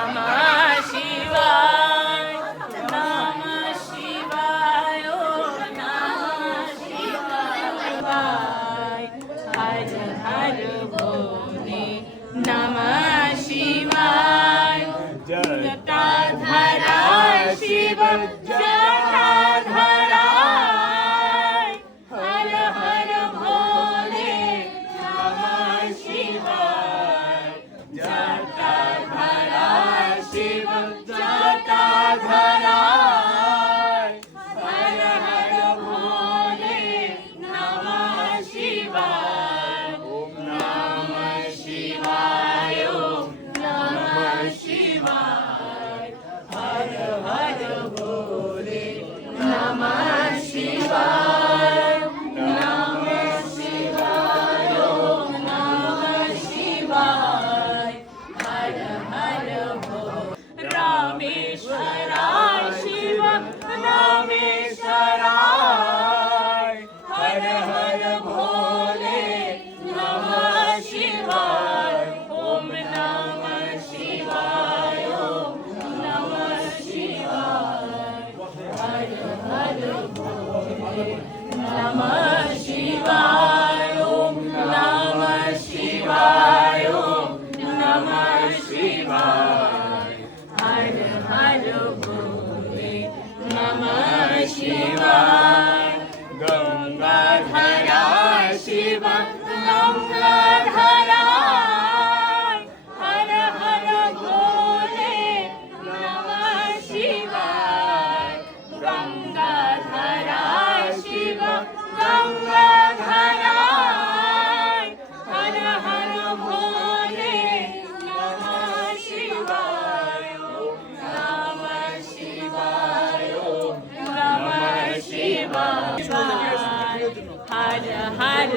नमः शिवाय नमः शिवाय ओम नमः शिवाय हर हर भोले नमः शिवाय जटाधरा शिव जटाधरा हर हर भोले नमः शिवाय जटाधरा शिव जटाधरा हर हर भोले नमः शिवाय ओम नमः शिवाय ओम नमः शिवाय हर हर भोले नमः शिवाय नमः शिवाय ओम नमः शिवाय हर हर भोले रामेश्वरा शिव रामेश्वरा हर हर भोले नमः शिवाय ओम नमः शिवाय ओम नमः शिवाय हर हर भोले नमः शिवाय ओम नमः शिवाय ओम नमः शिवाय हर हर भोले नमः शिवाय गंगाधरा शिव गंगाधरा हर हर भोले नमः शिवाय गंगाधरा शिव गंगाधरा हर हर भोले नमः शिवाय ओम नमः शिवाय ओम नमः शिवाय हर हर